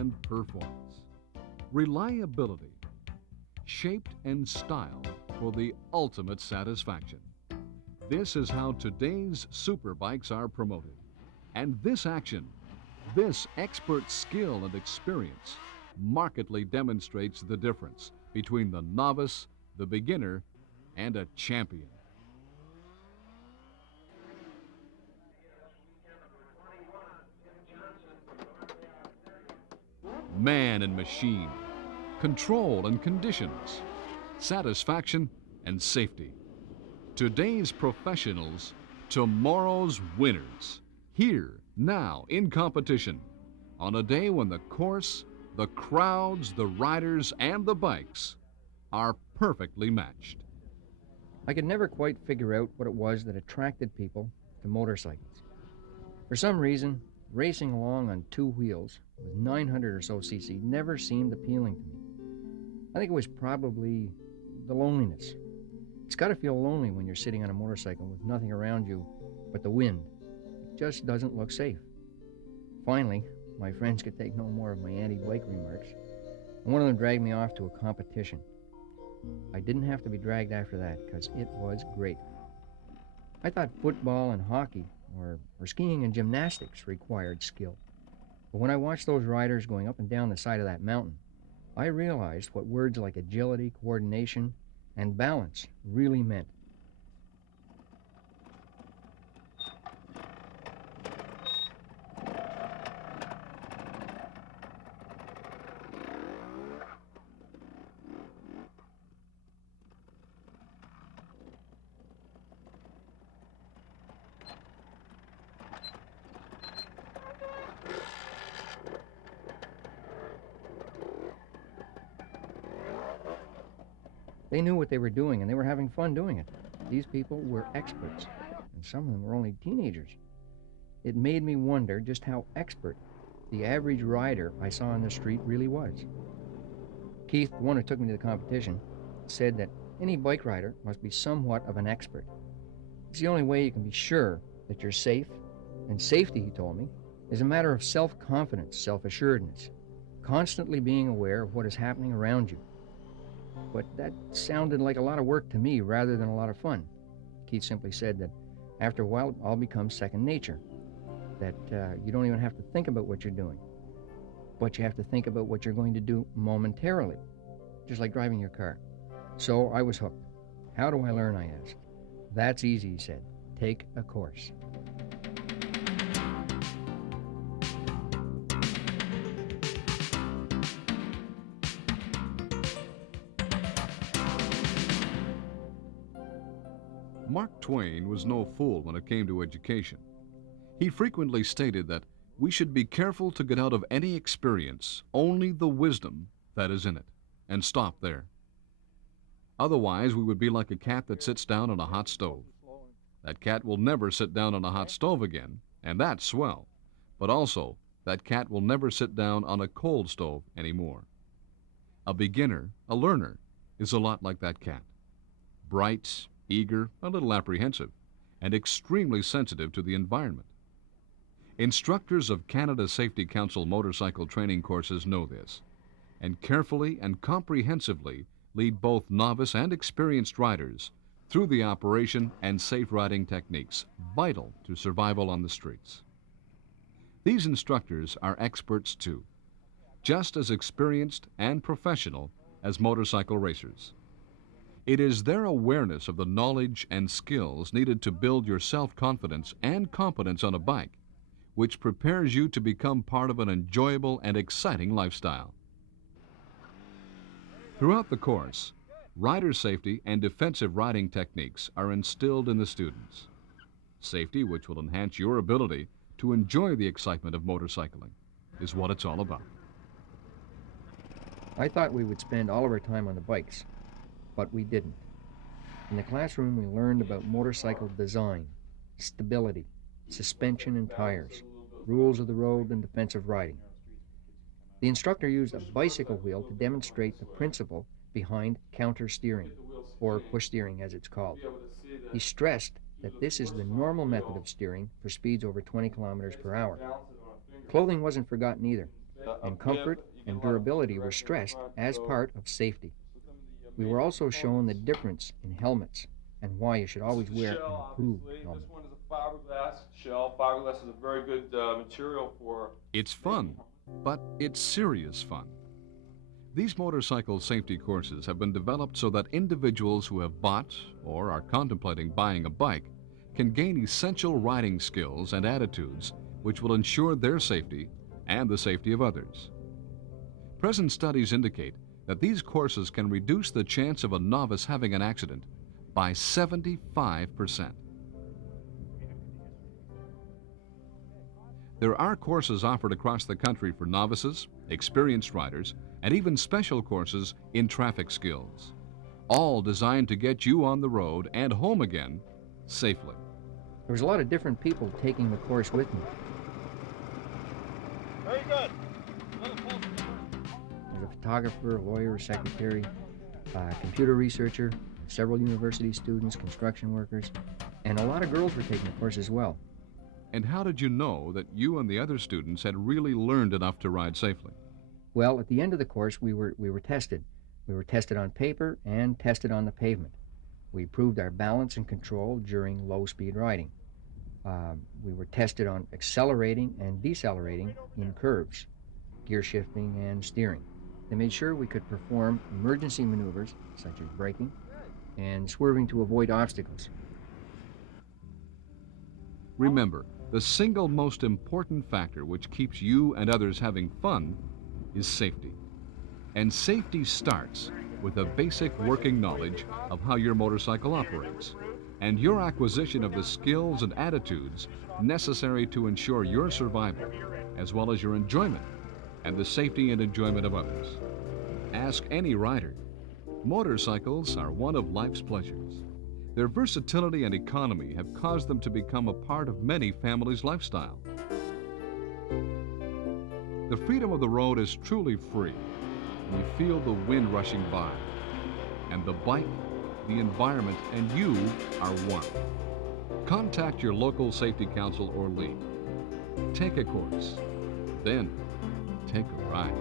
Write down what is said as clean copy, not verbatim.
and performance. Reliability, shaped and styled for the ultimate satisfaction. This is how today's superbikes are promoted. And this action, this expert skill and experience, markedly demonstrates the difference between the novice, the beginner, and a champion. Man and machine, control and conditions, satisfaction and safety. Today's professionals, tomorrow's winners. Here, now, in competition, on a day when the course, the crowds, the riders, and the bikes are perfectly matched. I could never quite figure out what it was that attracted people to motorcycles. For some reason, racing along on two wheels with 900 or so cc never seemed appealing to me. I think it was probably the loneliness. It's got to feel lonely when you're sitting on a motorcycle with nothing around you but the wind. It just doesn't look safe. Finally, my friends could take no more of my anti-bike remarks, and one of them dragged me off to a competition. I didn't have to be dragged after that, because it was great. I thought football and hockey, or skiing and gymnastics required skill. But when I watched those riders going up and down the side of that mountain, I realized what words like agility, coordination, and balance really meant. They knew what they were doing, and they were having fun doing it. These people were experts, and some of them were only teenagers. It made me wonder just how expert the average rider I saw on the street really was. Keith, the one who took me to the competition, said that any bike rider must be somewhat of an expert. It's the only way you can be sure that you're safe, and safety, he told me, is a matter of self-confidence, self-assuredness, constantly being aware of what is happening around you. But that sounded like a lot of work to me rather than a lot of fun. Keith simply said that after a while it all becomes second nature, that you don't even have to think about what you're doing, but you have to think about what you're going to do momentarily, just like driving your car. So I was hooked. How do I learn, I asked. That's easy, he said. Take a course. Mark Twain was no fool when it came to education. He frequently stated that we should be careful to get out of any experience only the wisdom that is in it, and stop there. Otherwise, we would be like a cat that sits down on a hot stove. That cat will never sit down on a hot stove again, and that's swell. But also, that cat will never sit down on a cold stove anymore. A beginner, a learner, is a lot like that cat. Bright, eager, a little apprehensive, and extremely sensitive to the environment. Instructors of Canada Safety Council motorcycle training courses know this, and carefully and comprehensively lead both novice and experienced riders through the operation and safe riding techniques vital to survival on the streets. These instructors are experts too, just as experienced and professional as motorcycle racers. It is their awareness of the knowledge and skills needed to build your self-confidence and competence on a bike, which prepares you to become part of an enjoyable and exciting lifestyle. Throughout the course, rider safety and defensive riding techniques are instilled in the students. Safety, which will enhance your ability to enjoy the excitement of motorcycling, is what it's all about. I thought we would spend all of our time on the bikes, but we didn't. In the classroom, we learned about motorcycle design, stability, suspension and tires, rules of the road, and defensive riding. The instructor used a bicycle wheel to demonstrate the principle behind counter steering, or push steering as it's called. He stressed that this is the normal method of steering for speeds over 20 kilometers per hour. Clothing wasn't forgotten either. and comfort and durability were stressed as part of safety. We were also shown the difference in helmets and why you should always wear an approved helmet. This one is a fiberglass shell. Fiberglass is a very good material for... It's fun, but it's serious fun. These motorcycle safety courses have been developed so that individuals who have bought or are contemplating buying a bike can gain essential riding skills and attitudes which will ensure their safety and the safety of others. Present studies indicate that these courses can reduce the chance of a novice having an accident by 75%. There are courses offered across the country for novices, experienced riders, and even special courses in traffic skills, all designed to get you on the road and home again safely. There was a lot of different people taking the course with me. Very good. There's a photographer, a lawyer, a secretary, a computer researcher, several university students, construction workers, and a lot of girls were taking the course as well. And how did you know that you and the other students had really learned enough to ride safely? Well, at the end of the course, we were tested. We were tested on paper and tested on the pavement. We proved our balance and control during low-speed riding. We were tested on accelerating and decelerating in curves, gear shifting and steering. They made sure we could perform emergency maneuvers, such as braking and swerving to avoid obstacles. Remember, the single most important factor which keeps you and others having fun is safety. And safety starts with a basic working knowledge of how your motorcycle operates and your acquisition of the skills and attitudes necessary to ensure your survival, as well as your enjoyment and the safety and enjoyment of others. Ask any rider. Motorcycles are one of life's pleasures. Their versatility and economy have caused them to become a part of many families' lifestyle. The freedom of the road is truly free when you feel the wind rushing by, and the bike, the environment, and you are one. Contact your local safety council or league. Take a course, then take a ride.